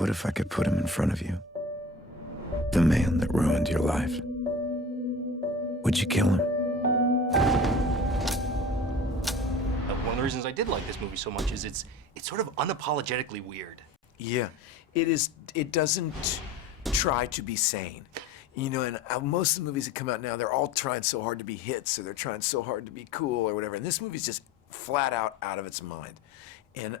What if I could put him in front of you? The man that ruined your life. Would you kill him? One of the reasons I did like this movie so much is it's sort of unapologetically weird. Yeah, it is. It doesn't try to be sane. You know, and most of the movies that come out now, they're all trying so hard to be hits, or they're trying so hard to be cool, or whatever. And this movie's just flat out of its mind. And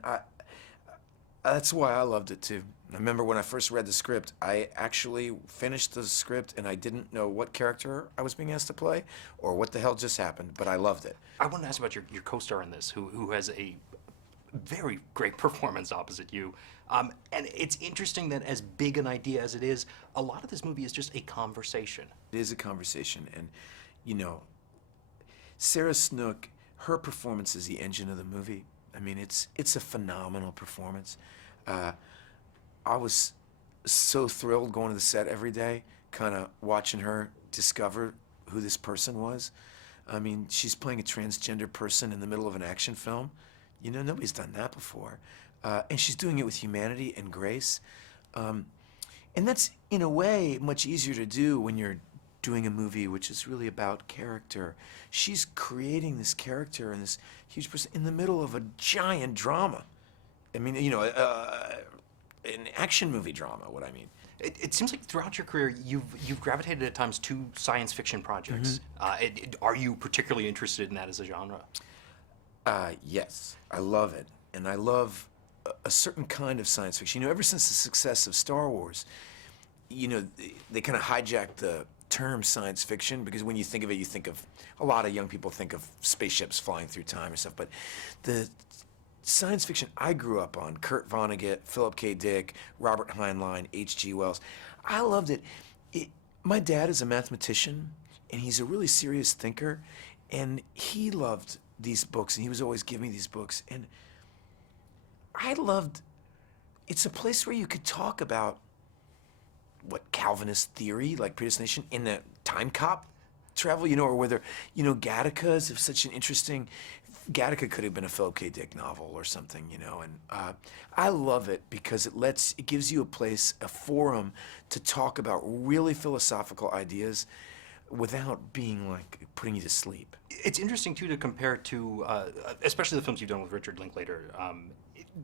that's why I loved it too. I remember when I first read the script, I actually finished the script and I didn't know what character I was being asked to play or what the hell just happened, but I loved it. I want to ask about your co-star in this, who has a very great performance opposite you. And it's interesting that as big an idea as it is, a lot of this movie is just a conversation. It is a conversation, and you know, Sarah Snook, her performance is the engine of the movie. I mean, it's a phenomenal performance. I was so thrilled going to the set every day, kind of watching her discover who this person was. I mean, she's playing a transgender person in the middle of an action film. You know, nobody's done that before. And she's doing it with humanity and grace. And that's, in a way, much easier to do when you're doing a movie which is really about character. She's creating this character and this huge person in the middle of a giant drama. I mean, you know, an action movie drama, what I mean. It seems like throughout your career, you've gravitated at times to science fiction projects. Are you particularly interested in that as a genre? Yes, I love it. And I love a certain kind of science fiction. You know, ever since the success of Star Wars, you know, they kind of hijacked the term science fiction, because when you think of it, you think of, a lot of young people think of spaceships flying through time or stuff, but the science fiction I grew up on, Kurt Vonnegut, Philip K. Dick, Robert Heinlein, H.G. Wells, I loved it. My dad is a mathematician, and he's a really serious thinker, and he loved these books, and he was always giving me these books, and I loved, it's a place where you could talk about what Calvinist theory, like predestination, in the time cop travel, you know, or whether, you know, Gattaca is such an interesting, Gattaca could have been a Philip K. Dick novel or something, you know, and I love it because it gives you a place, a forum to talk about really philosophical ideas without being like putting you to sleep. It's interesting too to compare to, especially the films you've done with Richard Linklater,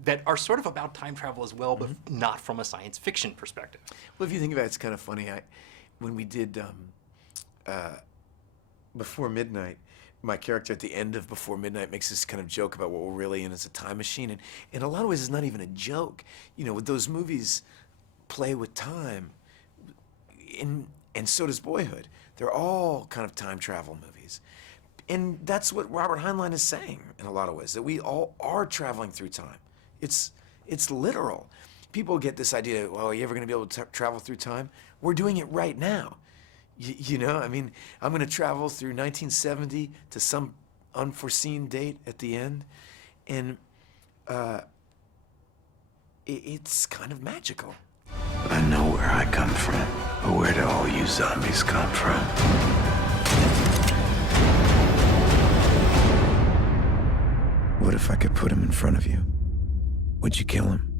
that are sort of about time travel as well, but not from a science fiction perspective. Well, if you think about it, it's kind of funny. When we did Before Midnight, my character at the end of Before Midnight makes this kind of joke about what we're really in as a time machine, and in a lot of ways it's not even a joke. You know, with those movies play with time, and so does Boyhood. They're all kind of time travel movies. And that's what Robert Heinlein is saying in a lot of ways, that we all are traveling through time. It's literal. People get this idea, well, are you ever going to be able to travel through time? We're doing it right now. You know, I mean, I'm going to travel through 1970 to some unforeseen date at the end, and it's kind of magical. I know where I come from, but where do all you zombies come from? What if I could put him in front of you? Would you kill him?